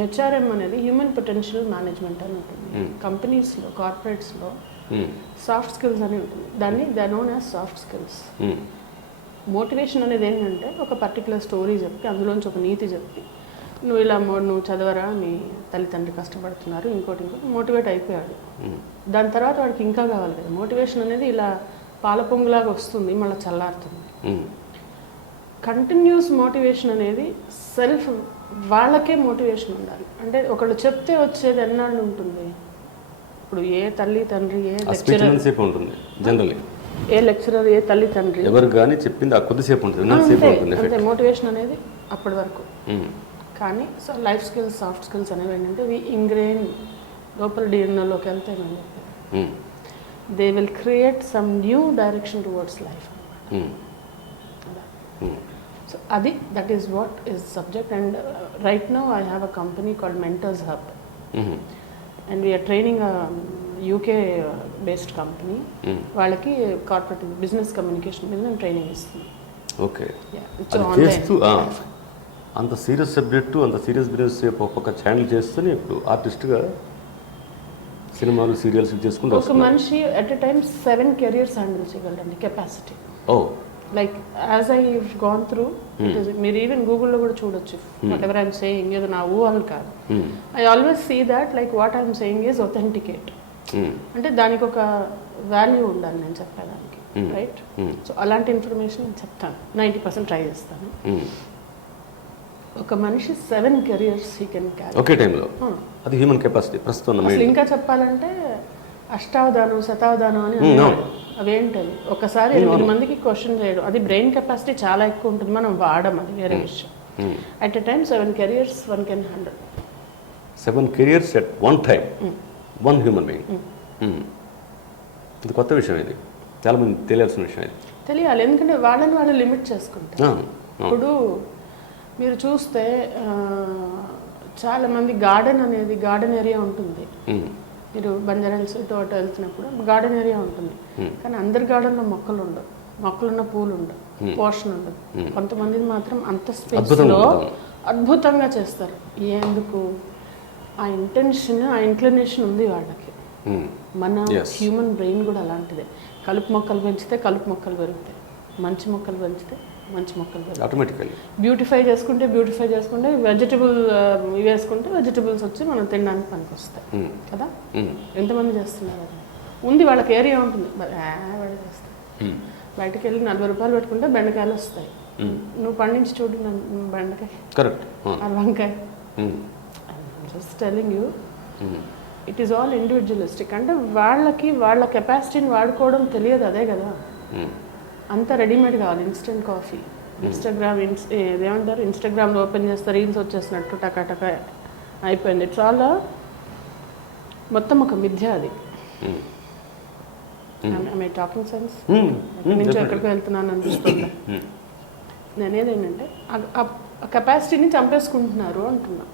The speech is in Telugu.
హెచ్ఆర్ఎం అనేది హ్యూమన్ పొటెన్షియల్ మేనేజ్మెంట్ అని ఉంటుంది. కంపెనీస్లో కార్పొరేట్స్లో సాఫ్ట్ స్కిల్స్ అని ఉంటుంది. దాన్ని the known as soft skills motivation అనేది ఏంటంటే ఒక పర్టికులర్ స్టోరీ చెప్పి అందులోంచి ఒక నీతి చెప్పి నువ్వు ఇలా నువ్వు చదవరా? మీ తల్లిదండ్రులు కష్టపడుతున్నారు. ఇంకోటి ఇంకోటి మోటివేట్ అయిపోయాడు. ఉమ్, దాని తర్వాత వాడికి ఇంకా కావాలి కదా. మోటివేషన్ అనేది ఇలా పాల పొంగులాగా వస్తుంది మళ్ళీ చల్లారుతుంది. ఉమ్, కంటిన్యూస్ మోటివేషన్ అనేది సెల్ఫ్ వాళ్ళకే మోటివేషన్ ఉండాలి. అంటే ఒకళ్ళు చెప్తే వచ్చేది ఎన్నాళ్ళు ఉంటుంది? ఇప్పుడు ఏ తల్లి తండ్రి ఏ లెక్చరర్ ఉంటుంది జనరల్లీ ఏ లెక్చరర్ ఏ తల్లి తండ్రి? ఎవరు కానీ చెప్పింది ఆ కొద్దిసేపు ఉంటుంది అంతే అంతే. మోటివేషన్ అనేది అప్పటి వరకు. కానీ so life skills soft skills అనేవి ఏంటంటే వి ఇంగ్రెయిన్ లోపల డిఎన్ఏలోకి వెళ్తే నేను చెప్పాను they will create some new direction towards life um, so అది that is what is subject and right now I have a company called Mentors Hub and we're training UK based company. వాళ్ళకి కార్పొరేట్ బిజినెస్ కమ్యూనికేషన్ మీద మేము ట్రైనింగ్ ఇస్తున్నాం. ఓకే చేస్తూ అంత సీరియస్ సబ్జెక్టు అంత సీరియస్ బిజినెస్ ఒక్కొక్క ఛానల్ చేస్తూనే ఇప్పుడు ఆర్టిస్ట్గా సినిమాలు సీరియల్స్ చేసుకుంటూ ఒక మనిషి at a time seven careers handle చేయగలరండి capacity oh like as I gone through మీరు ఈవెన్ గూగుల్లో కూడా చూడొచ్చు. వాట్ ఎవర్ ఐఎమ్ సేయింగ్ ఏదో నా ఊహలు కాదు. I always see that like what I'm saying is authenticate అంటే దానికి ఒక వాల్యూ ఉండాలి నేను చెప్పేదానికి Hmm. Right Hmm. సో అలాంటి ఇన్ఫర్మేషన్ నేను చెప్తాను. నైంటీ పర్సెంట్ ట్రై చేస్తాను. ఉమ్. ఒక మనిషి seven careers he can carry ఒకే టైంలో? అది హ్యూమన్ కెపాసిటీ ప్రస్తుతం. ఇంకా చెప్పాలంటే అష్టావధానం శతావధానం అని Hmm. అవేంటవి ఒకసారి ఎనిమిది మందికి క్వశ్చన్ చేయడం. అది బ్రెయిన్ కెపాసిటీ చాలా ఎక్కువ ఉంటుంది. మనం వాడడం అది వేరే విషయం. ఉమ్. At a time seven careers one can handle seven careers at one time one human being ఇది కొత్త విషయం ఇది. చాలా మంది తెలియాల్సిన విషయం ఇది. తెలియాలి. ఎందుకంటే వాళ్ళని వాళ్ళు లిమిట్ చేసుకుంటారు. ఇప్పుడు మీరు చూస్తే ఆ, చాలా మంది గార్డెన్ అనేది గార్డెన్ ఏరియా ఉంటుంది. ఉమ్, మీరు బంజారాహిల్స్ తోట వెళ్తున్నప్పుడు గార్డెన్ ఏరియా ఉంటుంది. కానీ అందరి గార్డెన్లో మొక్కలు ఉండవు. మొక్కలున్న పూలు ఉండవు. పోషణ ఉండదు. కొంతమంది మాత్రం అంత స్పేస్ అద్భుతంగా చేస్తారు. ఎందుకు? ఆ ఇంటెన్షన్ ఆ ఇంక్లినేషన్ ఉంది వాళ్ళకి. మన. హ్యూమన్ బ్రెయిన్ కూడా అలాంటిదే. కలుపు మొక్కలు పెంచితే కలుపు మొక్కలు పెరుగుతాయి. మంచి మొక్కలు పెంచితే మంచి మొక్కలు ఆటోమేటికల్లీ బ్యూటిఫై చేసుకుంటే బ్యూటిఫై చేసుకుంటే వెజిటబుల్ ఇవి వేసుకుంటే వెజిటబుల్స్ వచ్చి మనం తినడానికి పనికి వస్తాయి ఉమ్, కదా? ఉమ్, ఎంతమంది చేస్తున్నారు అది? ఉంది వాళ్ళకి ఏరియా ఉంటుంది. వాడు చేస్తాడు ఉమ్, బయటకు వెళ్ళి నలభై రూపాయలు పెట్టుకుంటే బెండకాయలు వస్తాయి. నువ్వు పండించి చూడు బెండకాయ. కరెక్ట్ వంకాయ. Just telling you it is all individualistic అంటే వాళ్ళకి వాళ్ళ కెపాసిటీని వాడుకోవడం తెలియదు అదే కదా? అంతా రెడీమేడ్ కావాలి ఇన్స్టెంట్ కాఫీ ఇన్స్టాగ్రామ్ ఇన్స్ ఏమంటారు? ఇన్స్టాగ్రామ్లో ఓపెన్ చేస్తే రీల్స్ వచ్చేసినట్టు టకా టకా అయిపోయింది. ఆల్ మొత్తం ఒక మిథ్య అది. టాకింగ్ సెన్స్ ఉమ్, ఎక్కడి నుంచి ఎక్కడికి వెళ్తున్నాను అనిపిస్తుంది. ఉమ్. నేనేదేంటంటే ఆ కెపాసిటీని చంపేసుకుంటున్నారు అంటున్నా.